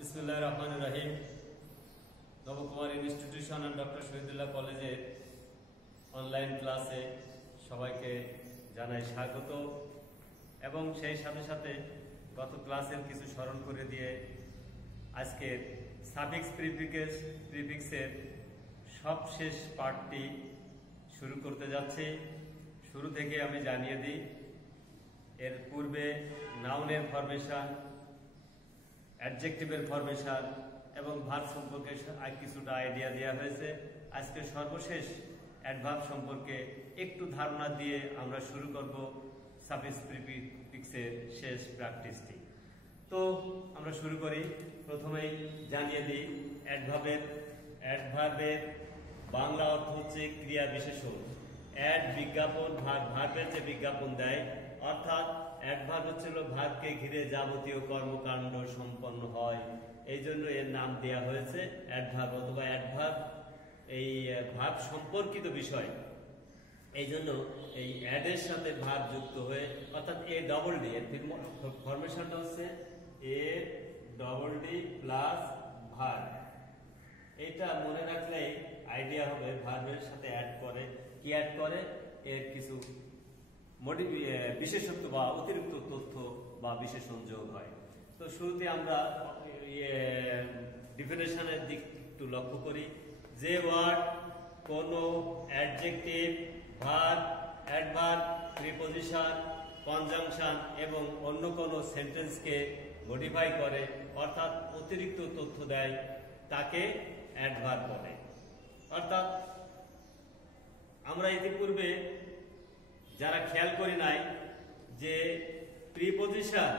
বিসমিল্লাহির রহমানির রহিম। Nabakumar institution and doctor Shahidullah কলেজের অনলাইন ক্লাসে সবাইকে জানাই স্বাগত এবং সেই সাথে সাথে গত ক্লাসের কিছু স্মরণ করে দিয়ে আজকের সাফিক্স প্রিফিক্সের সবশেষ পার্টটি শুরু করতে যাচ্ছি। শুরু থেকে আমি জানিয়ে দিই, এর পূর্বে নাউনের ফরমেশন, অ্যাডজেক্টিভের ফরমেশন এবং ভার্ব সম্পর্কে কিছুটা আইডিয়া দেওয়া হয়েছে। আজকে সর্বশেষ অ্যাডভার্ব সম্পর্কে একটু ধারণা দিয়ে আমরা শুরু করব সাফিক্স প্রিফিক্সের শেষ প্র্যাকটিসটি। তো আমরা শুরু করি। প্রথমেই জানিয়ে দিই, অ্যাডভার্বের বাংলা অর্থ হচ্ছে ক্রিয়া বিশেষণ। অ্যাড বিজ্ঞাপন, ভার্বের যে বিজ্ঞাপন দেয়, অর্থাৎ অ্যাডভার্ব হচ্ছিল ভার্বকে ঘিরে যাবতীয় কর্মকাণ্ড সম্পন্ন হয়, এই জন্য এর নাম দেয়া হয়েছে অ্যাডভার্ব অথবা অ্যাডভার্ব, এই ভার্ব সম্পর্কিত বিষয়। এই জন্য এই অ্যাডের সাথে ভার্ব যুক্ত হয়ে, অর্থাৎ এ ডবল ডি, এর ফরমেশনটা হচ্ছে এ ডবল ডি প্লাস ভার্ব। এটা মনে রাখলে আইডিয়া হবে ভার্বের সাথে অ্যাড করে, কি অ্যাড করে, এর কিছু বিশেষত্ব বা অতিরিক্ত তথ্য বা বিশেষণ যোগ হয়। তো শুরুতে আমরা ডেফিনেশনের দিক একটু লক্ষ্য করি। যে ওয়ার্ড কোনো adjective, verb, adverb, preposition, conjunction এবং অন্য কোনো সেন্টেন্সকে মডিফাই করে, অর্থাৎ অতিরিক্ত তথ্য দেয়, তাকে অ্যাডভার্ব বলে। অর্থাৎ আমরা ইতিপূর্বে যারা খেয়াল করি নাই যে প্রিপজিশন,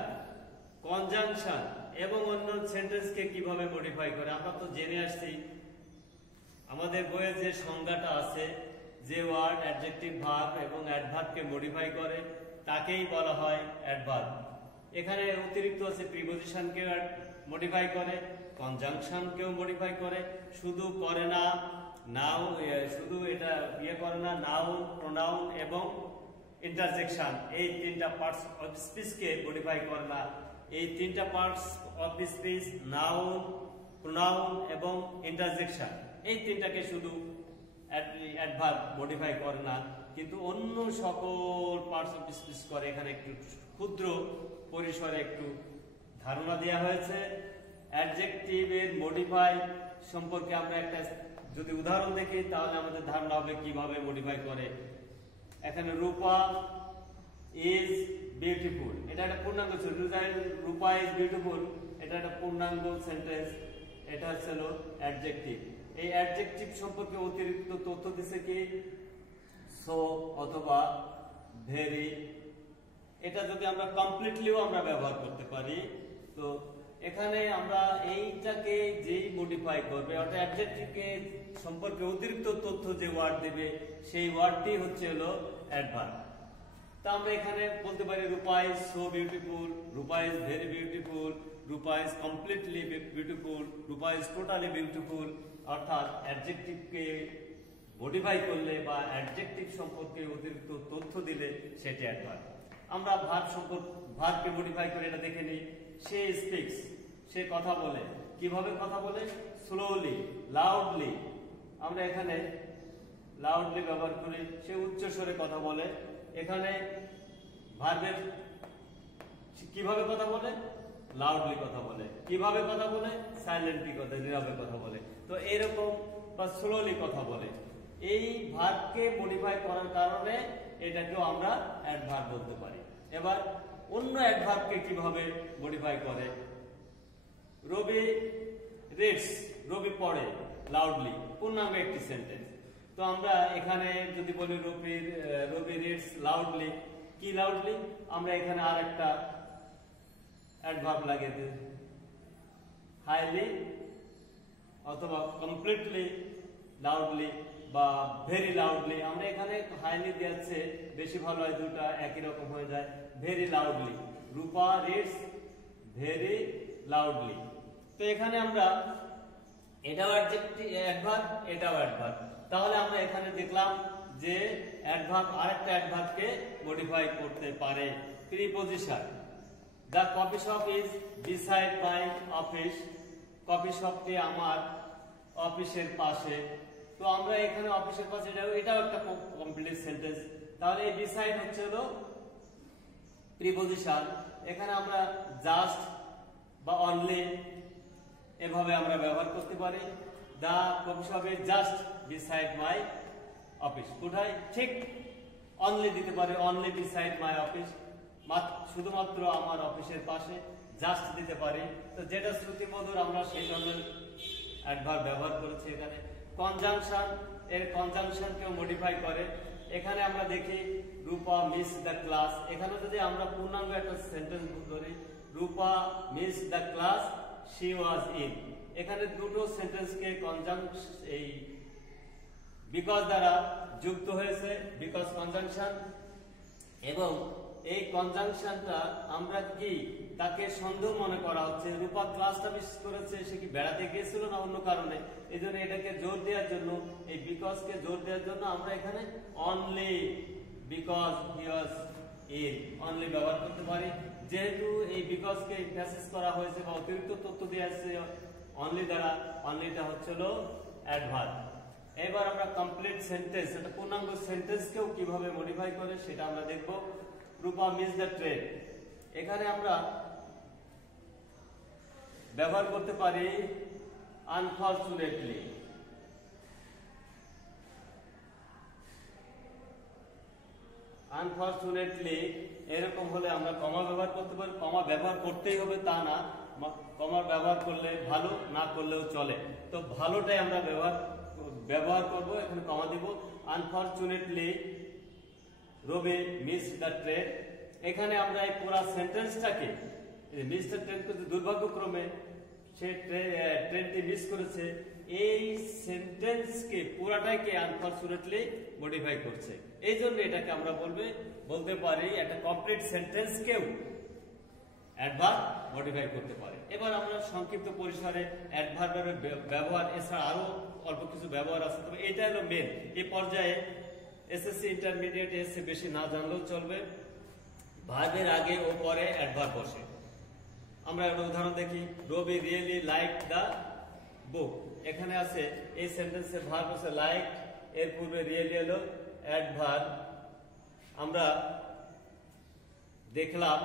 কনজাংশন এবং অন্য সেন্টেন্সকে কিভাবে মডিফাই করে, আমরা তো জেনে আসছি। আমাদের বইয়ে যে সংজ্ঞাটা আছে, যে ওয়ার্ড অ্যাডজেক্টিভ, ভার্ব এবং অ্যাডভার্বকে মডিফাই করে তাকেই বলা হয় অ্যাডভার্ব। এখানে অতিরিক্ত আছে প্রিপজিশনকে মডিফাই করে, কনজাংশনকেও মডিফাই করে, শুধু করে না শুধু এটা করে না, নাউন, প্রোনাউন এবং ইন্টারজেকশন, এই তিনটা পার্টস অফ স্পিচকে মডিফাই করে না। এই তিনটা parts of speech, noun, pronoun এবং ইন্টারজেকশন, এই তিনটাকে শুধু অ্যাডভার্ব মডিফাই করে না, কিন্তু অন্য সকল পার্টস অফ স্পিচ করে। এখানে একটু ক্ষুদ্র পরিসরে একটু ধারণা দেওয়া হয়েছে। অ্যাডজেক্টিভের মডিফাই সম্পর্কে আমরা একটা যদি উদাহরণ দেখি, তাহলে আমাদের ধারণা হবে কিভাবে মডিফাই করে। এখানে রূপা ইজ বিউটিফুল, এটা একটা পূর্ণাঙ্গ, রূপা ইজ বিউটিফুল, এটা একটা পূর্ণাঙ্গ সেন্টেন্স, এটা হচ্ছে অ্যাডজেক্টিভ। এই অ্যাডজেক্টিভ সম্পর্কে অতিরিক্ত তথ্য দিছে কি, সো অথবা ভেরি। এটা যদি আমরা কমপ্লিটলিও আমরা ব্যবহার করতে পারি, তো এখানে আমরা এইটাকে যেই মডিফাই করবে, অর্থাৎ অ্যাডজেক্টিভকে সম্পর্কে অতিরিক্ত তথ্য যে ওয়ার্ড দেবে, সেই ওয়ার্ডটি হচ্ছে অ্যাডভার্ব। তা আমরা এখানে বলতে পারি Rupa is so beautiful, Rupa is very beautiful, Rupa is completely beautiful, Rupa is totally beautiful. অর্থাৎ অ্যাডজেক্টিভকে মডিফাই করলে বা অ্যাডজেক্টিভ সম্পর্কে অতিরিক্ত তথ্য দিলে সেটি অ্যাডভার্ব। আমরা ভার্বকে মডিফাই করে এটা দেখে নিই। সে স্পিক্স, সে কথা বলে। কিভাবে কথা বলে? Slowly, loudly. আমরা এখানে লাউডলি ব্যবহার করি, সে উচ্চ স্বরে কথা বলে। এখানে ভার্বের কিভাবে কথা বলে? লাউডলি কথা বলে। কিভাবে কথা বলে? সাইলেন্টলি কথা, নীরবে কথা বলে। তো এরকম বা স্লোলি কথা বলে। এই ভার্বকে মডিফাই করার কারণে এটাকেও আমরা অ্যাডভার্ব বলতে পারি। এবার অন্য অ্যাডভার্বকে কিভাবে মডিফাই করে? রবি রিডস, রবি পড়ে, লাউডলি, পূর্ণাঙ্গ একটি সেন্টেন্স। তো আমরা এখানে যদি বলি রবি রিডস লাউডলি, কি লাউডলি? আমরা এখানে আর একটা অ্যাডভার্ব লাগিয়ে দিই, হাইলি অথবা কমপ্লিটলি লাউডলি বা ভেরি লাউডলি। আমরা এখানে হাইলি দিয়েছে বেশি ভালো হয়, দুটা একই রকম হয়ে যায়। ভেরি লাউডলি, রূপা রিডস ভেরি লাউডলি। তো এখানে আমরা এটাও অ্যাডভার্ব, এটাও অ্যাডভার্ব। তাহলে আমরা এখানে দেখলাম যে অ্যাডভার্ব আরেকটা অ্যাডভার্বকে মডিফাই করতে পারে। Preposition, The coffee shop is beside my office. Coffee শপটি আমার অফিসের পাশে। তো আমরা এখানে অফিসের পাশে এটাও একটা কমপ্লিট সেন্টেন্স। তাহলে এই বিসাইড হচ্ছে হলো প্রিপজিশন। এখানে আমরা জাস্ট বা অনলি এভাবে আমরা ব্যবহার করতে পারি। The coffee shop is just beside my office. কোথায়? ঠিক অনলি দিতে পারে, অনলি বিসাইড মাই অফিস, শুধুমাত্র আমার অফিসের পাশে। জাস্ট দিতে পারি। তো যেটা শ্রুতিমধুর আমরা সেই ধরনের অ্যাডভার্ব ব্যবহার করেছি এখানে। কনজাংশন, এর কনজাংশনকেও মডিফাই করে। এখানে আমরা দেখি রূপা মিস দ্য ক্লাস। এখানে যদি আমরা পূর্ণাঙ্গ একটা সেন্টেন্স ধরি, Rupa miss the class, she was in. এখানে দুটো সেন্টেন্সকে এই বিকজ দ্বারা যুক্ত হয়েছে, বিকজ কনজাংশন। এবং এই কনজাংশনটা আমরা কি তাকে সন্দেহ মনে করা হচ্ছে, রূপা ক্লাসটা মিস করেছে, সে কি বেড়াতে গিয়েছিল না অন্য কারণে। এই জন্য এটাকে জোর দেওয়ার জন্য, এই বিকজকে জোর দেওয়ার জন্য আমরা এখানে only because he was in only ব্যবহার করতে পারি। যেহেতু এই বিকজকে এমফাসিস করা হয়েছে বা অতিরিক্ত তথ্য দেওয়া হয়েছে অনলি দ্বারা, অনলিটা হচ্ছিল অ্যাডভার্ব। এবার আমরা কমপ্লিট সেন্টেন্স, এটা পূর্ণাঙ্গ সেন্টেন্সকেও কিভাবে মডিফাই করে সেটা আমরা দেখব। রূপা মিস দ্য ট্রেন, এখানে আমরা ব্যবহার করতে পারি আনফরচুনেটলি। আনফরচুনেটলি এরকম হলে আমরা কমা ব্যবহার করতে পারি। কমা ব্যবহার করতেই হবে তা না, কমা ব্যবহার করলে ভালো, না করলেও চলে। তো ভালোটাই আমরা ব্যবহার করব, এখানে কমা দিব। Unfortunately Rabi miss the train. এখানে আমরা এই পুরো সেন্টেন্সটাকে, মিস দ্য ট্রেন করতে দুর্ভাগ্যক্রমে সে ট্রেনটি মিস করেছে, এই সেন্টেন্সকে পুরাটাকে আনফরচুনেটলি মডিফাই করছে। এই জন্য এটাকে আমরা বলতে পারি একটা কমপ্লিট সেন্টেন্সকেও অ্যাডভার্ব মডিফাই করতে পারে। এবার আমরা সংক্ষিপ্ত পরিসরে অ্যাডভার্বের ব্যবহার, এছাড়া আরো অল্প কিছু ব্যবহার আছে, তবে এটা হলো মেন। এই পর্যায়ে এসএসসি ইন্টারমিডিয়েট এসে বেশি না জানলেও চলবে। ভার্বের আগে ও পরে অ্যাডভার্ব বসে। আমরা একটা উদাহরণ দেখি, রবি রিয়েলি লাইক দ্য বুক। এখানে আছে এই সেন্টেন্সে ভার্ব আছে লাইক, এর পূর্বে রিয়েলি হলো অ্যাডভার্ব। আমরা দেখলাম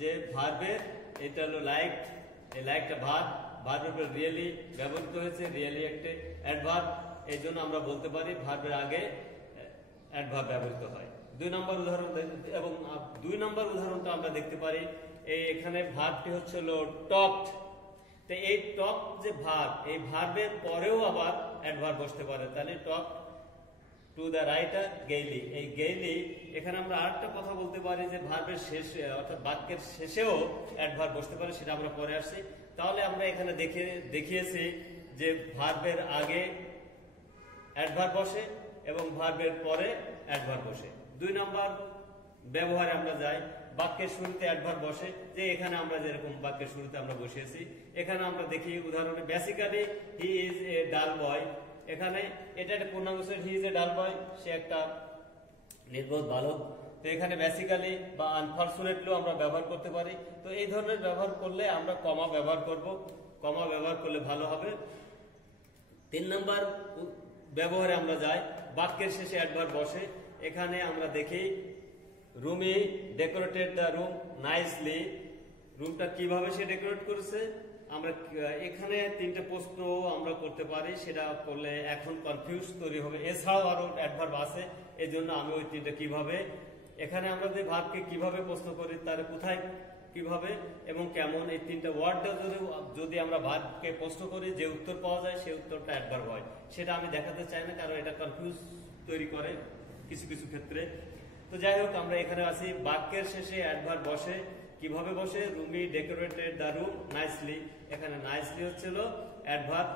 যে ভার্বের এটা হলো লাইক, এই লাইকটা ভার্ব, ভার্বের উপর রিয়েলি ব্যবহৃত হয়েছে, রিয়েলি একটা অ্যাডভার্ব। এই জন্য আমরা বলতে পারি ভার্বের আগে অ্যাডভার্ব ব্যবহৃত হয়। 2 নম্বর উদাহরণ, এবং 2 নম্বর উদাহরণটা আমরা দেখতে পারি, এই এখানে ভার্বটি হচ্ছে হলো টকড। তো এই টক যে ভার্ব, এই ভার্বের পরেও আবার অ্যাডভার্ব বসতে পারে। তাহলে talk to the writer gaily, এই গেইলি এখানে আমরা আরেকটা কথা বলতে পারি যে ভার্বের শেষে অর্থাৎ বাক্যের শেষেও অ্যাডভার্ব বসতে পারে, সেটা আমরা পরে আসছি। তাহলে আমরা এখানে দেখিয়েছি যে ভার্বের আগে অ্যাডভার্ব বসে এবং ভার্বের পরে অ্যাডভার্ব বসে। 2 নম্বর ব্যবহারে আমরা যাই, বাক্যের শুরুতে অ্যাডভার্ব বসে, যে এখানে আমরা যেরকম বাক্যের শুরুতে আমরা বসিয়েছি। এখানে আমরা দেখি উদাহরণে, বেসিক্যালি হি ইজ এ ডাল বয়। এখানে এটা একটা পূর্ণাঙ্গ, হি ইজ এ ডাল বয়, সে একটা নির্বোধ বালক। তো এখানে বেসিক্যালি বা আনফরচুনেটলি আমরা ব্যবহার করতে পারি। তো এই ধরনের ব্যবহার করলে আমরা কমা ব্যবহার করব, কমা ব্যবহার করলে ভালো হবে। 3 নম্বর ব্যবহারে আমরা যাই, বাক্যের শেষে অ্যাডভার্ব বসে। এখানে আমরা দেখি Rumi decorated the room nicely. রুমটা কিভাবে সে ডেকোরেট করেছে, আমরা এখানে 3টে প্রশ্ন আমরা করতে পারি, সেটা করলে এখন কনফিউজ তৈরি হবে। এছাড়াও আরো অ্যাডভার্ব আছে, এই জন্য আমি ওই 3টে কিভাবে, এখানে আমরা যে ভার্বকে কিভাবে প্রশ্ন করি, তার কোথায়, কিভাবে এবং কেমন, এই 3টে ওয়ার্ড যদি আমরা ভার্বকে প্রশ্ন করি, যে উত্তর পাওয়া যায় সেই উত্তরটা অ্যাডভার্ব হয়। সেটা আমি দেখাতে চাই না, কারণ এটা কনফিউজ তৈরি করে কিছু কিছু ক্ষেত্রে। তো যাই হোক, আমরা এখানে আছি, বাক্যের শেষে অ্যাডভার্ব বসে। কিভাবে বসে? Rumi decorated the room nicely. এখানে নাইসলি হচ্ছিল অ্যাডভার্ব।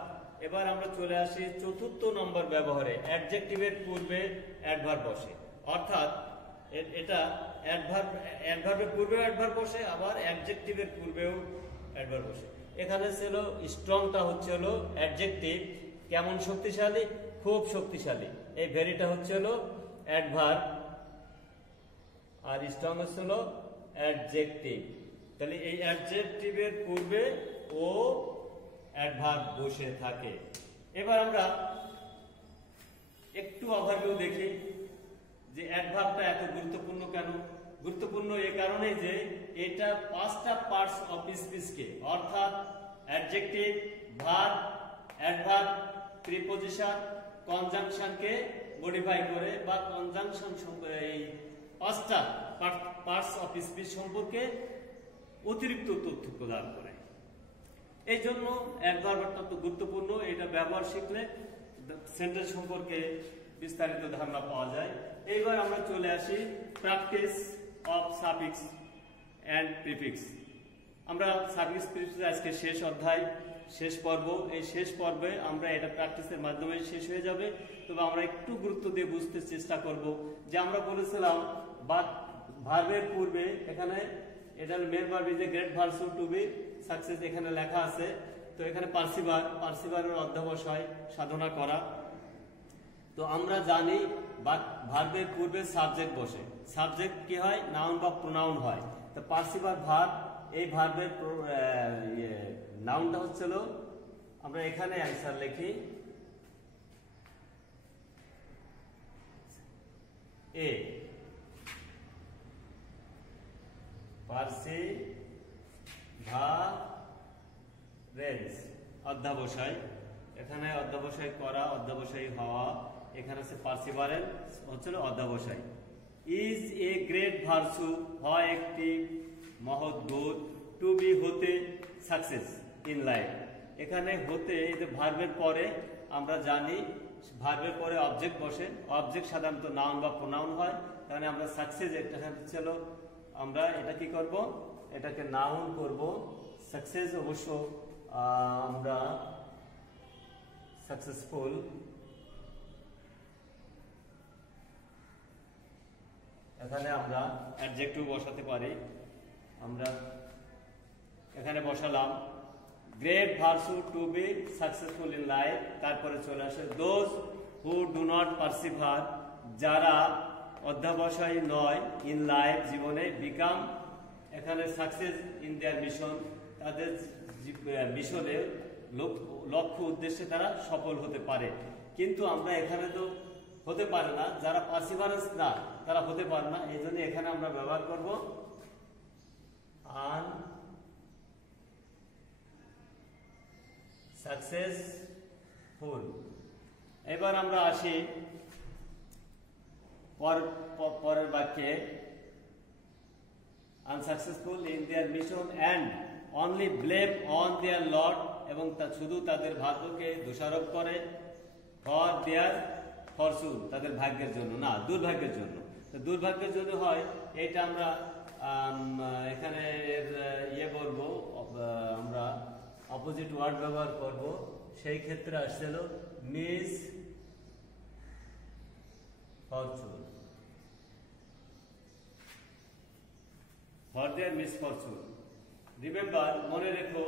এবার আমরা চলে আসি 4র্থ নম্বর ব্যবহারে, অ্যাডজেক্টিভের পূর্বে অ্যাডভার্ব বসে। অর্থাৎ এটা অ্যাডভার্বের পূর্বেও অ্যাডভার্ব বসে, আবার অ্যাডজেক্টিভের পূর্বেও অ্যাডভার্ব বসে। এখানে ছিল স্ট্রংটা হচ্ছে হলো অ্যাডজেক্টিভ, কেমন শক্তিশালী, খুব শক্তিশালী। এই ভেরিটা হচ্ছে হলো অ্যাডভার্ব, আর স্ট্রং হচ্ছে হলো অ্যাডজেক্টিভ। তাহলে এই অ্যাডজেক্টিভের পূর্বে ও অ্যাডভার্ব বসে থাকে। এবার আমরা একটু ওভারভিউ দেখি যে অ্যাডভার্বটা এত গুরুত্বপূর্ণ কেন। গুরুত্বপূর্ণ এই কারণে যে এটা 5টা পার্টস অফ স্পিচকে অর্থাৎ অ্যাডজেক্টিভ, ভার্ব, অ্যাডভার্ব, প্রিপজিশন, কনজাংশনকে মডিফাই করে বা কনজাংশন এই 5টা পার্টস অফ স্পিচ সম্পর্কে অতিরিক্ত তথ্য প্রদান করে। এই জন্য অ্যাডভার্বটা অত্যন্ত গুরুত্বপূর্ণ। এটা ব্যবহার শিখলে সেন্টেন্স সম্পর্কে বিস্তারিত ধারণা পাওয়া যায়। এইবার আমরা চলে আসি practice of suffix and prefix. আমরা সাফিক্স প্রিফিক্স আজকে শেষ অধ্যায়, শেষ পর্ব। এই শেষ পর্বে আমরা এটা প্র্যাকটিসের মাধ্যমে শেষ হয়ে যাবে। তবে আমরা একটু গুরুত্ব দিয়ে বুঝতে চেষ্টা করব যে আমরা বলেছিলাম ভার্বের পূর্বে এখানে এটা main verb is a great verb to be success এখানে লেখা আছে। তো এখানে পার্সিভারের অধ্যবসায় সাধনা করা। তো আমরা জানি ভার্বের পূর্বে সাবজেক্ট বসে। সাবজেক্ট কি হয়? নাউন বা প্রোনাউন হয়। তো পার্সিভার ভার্ব, এই ভার্বের নাউনটা হচ্ছিল, আমরা এখানে অ্যান্সার লিখি এ, পার্সিভারেন্স অধ্যবসায়, এখানে অধ্যবসায় করা, অধ্যবসায়ী হওয়া, এখানে আছে পার্সিভারেন্স হচ্ছিল অধ্যবসায়। ইজ এ গ্রেট ভার্চু, হয় একটি মহৎ গুণ, টু বি হতে, সাকসেস ইন লাইফ। এখানে হতে এই যে ভার্বের পরে আমরা জানি ভার্বের পরে অবজেক্ট বসে। অবজেক্ট সাধারণত নাউন বা প্রোনাউন হয়। তাহলে আমরা সাকসেস এটা ছিল, আমরা এটা কি করব? এটাকে নাউন করব। সাকসেস অবশ্য আমরা সাকসেসফুল, এখানে আমরা অ্যাডজেক্টিভ বসাতে পারি। আমরা এখানে বসালাম great virtue to be successful in life. তারপরে চলে আসে those who do not persevere, যারা অধ্যবসায়ী নয়, ইন লাইফ জীবনে, বিকাম এখানে সাকসেস ইন দেয়ার মিশন, তাদের মিশনে লক্ষ্য উদ্দেশ্যে তারা সফল হতে পারে। কিন্তু আমরা এখানে তো হতে পারে না, যারা পার্সিভারেন্স না তারা হতে পারে না। এই জন্য এখানে আমরা ব্যবহার করব আনসাকসেসফুল। এবার আমরা আসি পরের বাক্যে, unsuccessful in their mission and only blame on their Lord, এবং শুধু তাদের ভাগ্যকে দোষারোপ করে, ফর দেয়ার ফরচুন, তাদের ভাগ্যের জন্য না, দুর্ভাগ্যের জন্য। তো দুর্ভাগ্যের জন্য হয় এটা আমরা এখানে ইয়ে বলবো, আমরা অপোজিট ওয়ার্ড ব্যবহার করব। সেই ক্ষেত্রে আসছিল miss Fortune, for their misfortune. Remember, মনে রেখো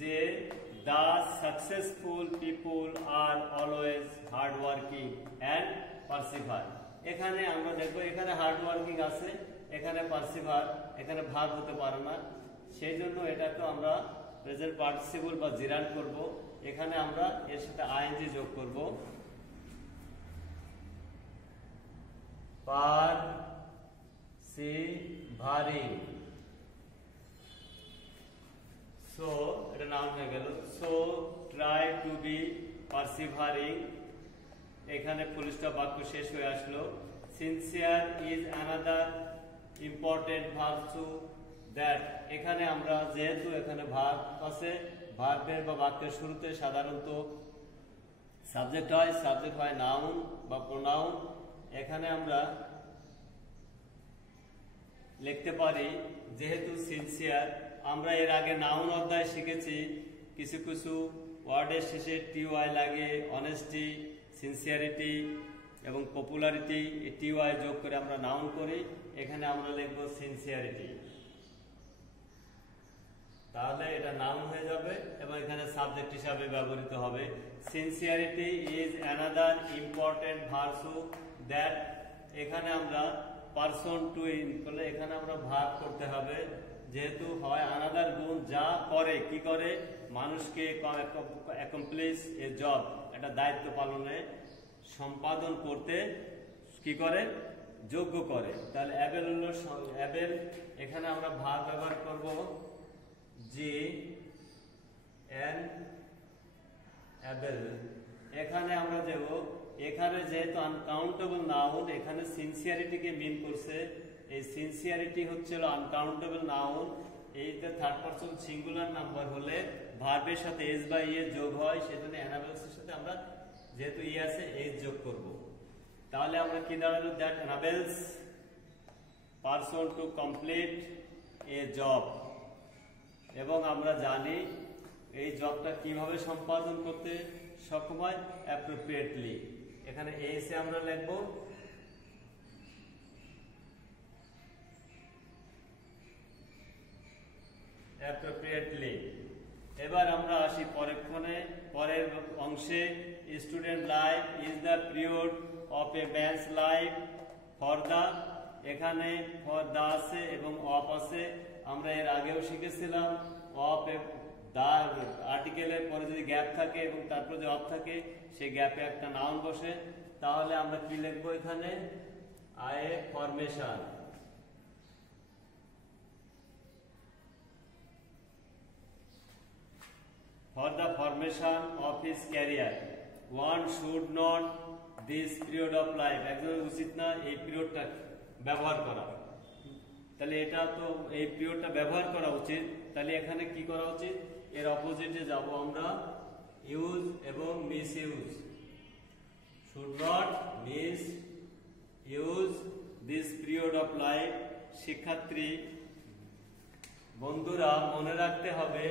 যে the successful people are always hard working and persevere। এখানে আমরা দেখবো এখানে হার্ড ওয়ার্কিং আছে, এখানে পার্সিভার, এখানে ভার্ব হতে পারে না। সেই জন্য এটাকে আমরা প্রেজেন্ট পার্টিসিপল বা জিরান্ড করব। এখানে আমরা এর সাথে আইএনজি যোগ করব, পারসিভারিং। সো এটা নাউন হয়ে গেল। সো ট্রাই টু বি পারসিভারিং, এখানে ফুল স্টপ, বাক্য শেষ হয়ে আসলো। Sincere is another important virtue that, এখানে আমরা যেহেতু এখানে ভার্ব আছে, ভার্বের বা বাক্যের শুরুতে সাধারণত সাবজেক্ট হয় নাউন বা প্রোনাউন। এখানে আমরা লিখতে পারি যেহেতু সিনসিয়ার, আমরা এর আগে নাউন অধ্যায় শিখেছি কিছু কিছু ওয়ার্ডের শেষে টিওয়াই লাগে, অনেস্টি, সিনসিয়ারিটি এবং পপুলারিটি, এই টিওয়াই যোগ করে আমরা নাউন করি। এখানে আমরা লিখব সিনসিয়ারিটি, তাহলে এটা নাউন হয়ে যাবে এবং এখানে সাবজেক্ট হিসাবে ব্যবহৃত হবে। Sincerity is another important virtue that, এখানে আমরা পারসন টু ইন করলে এখানে আমরা ভাগ করতে হবে যেহেতু হয় আনাদার গুণ, যা করে কি করে মানুষকে অ্যাকমপ্লিশ এ জব, একটা দায়িত্ব পালনে সম্পাদন করতে কি করে যোগ্য করে। তাহলে অ্যাবেল হলো অ্যাবেল, এখানে আমরা ভাগ ব্যবহার করব যে এন অ্যাবেল। এখানে আমরা দেব, এখানে যেহেতু আনকাউন্টেবল নাউন, এখানে সিনসিয়ারিটিকে মিন করছে। এই সিনসিয়ারিটি হচ্ছে আনকাউন্টেবল নাউন। এইটা থার্ড পারসন সিঙ্গুলার নাম্বার হলে ভার্বের সাথে এস বা ই যোগ হয়, সেজন্য অ্যানাবেলস এর সাথে আমরা যেহেতু ই আছে এস যোগ করব। তাহলে আমরা কি দাঁড়ালো, that অ্যানাবেলস person to complete A job. এবং আমরা জানি এই জবটা কিভাবে সম্পাদন করতে সক্ষম হয়, অ্যাপ্রোপ্রিয়েটলি। এখানে এস এ আমরা লিখব অ্যাপ্রোপ্রিয়েটলি। এবার আমরা আসি পরের অংশে। Student life is the period of a man's life for the, এখানে ফর দ্য আছে এবং অফ আছে। আমরা এর আগেও শিখেছিলাম অফ দা আর্টিকেলের পরে যদি গ্যাপ থাকে এবং তারপর যদি অফ থাকে, সেই গ্যাপে একটা নাউন বসে। তাহলে আমরা কি লিখবো এখানে, I formation. For the formation of his career, one should not this period of life, একদম উচিত না এই পিরিয়ডটা ব্যবহার করা। তাহলে এটা তো এই পিরিয়ডটা ব্যবহার করা উচিত। তাহলে এখানে কি করা উচিত, এর অপোজিটে যাব আমরা, ইউজ এবং miss use. should not miss use this period of life। শিক্ষার্থী বন্ধুরা মনে রাখতে হবে,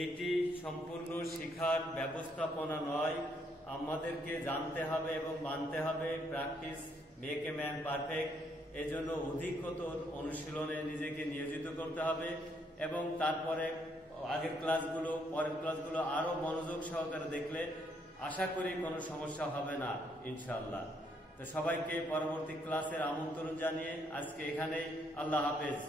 এইটি সম্পূর্ণ শিক্ষার ব্যবস্থাপনা নয়, আমাদেরকে জানতে হবে এবং মানতে হবে। Practice make a man perfect. এজন্য অধিকতর অনুশীলনে নিজেকে নিয়োজিত করতে হবে এবং তারপরে আগের ক্লাসগুলো, পরের ক্লাসগুলো আরো মনোযোগ সহকারে দেখলে আশা করি কোনো সমস্যা হবে না ইনশাআল্লাহ। তো সবাইকে পরবর্তী ক্লাসের আমন্ত্রণ জানিয়ে আজকে এখানেই, আল্লাহ হাফেজ।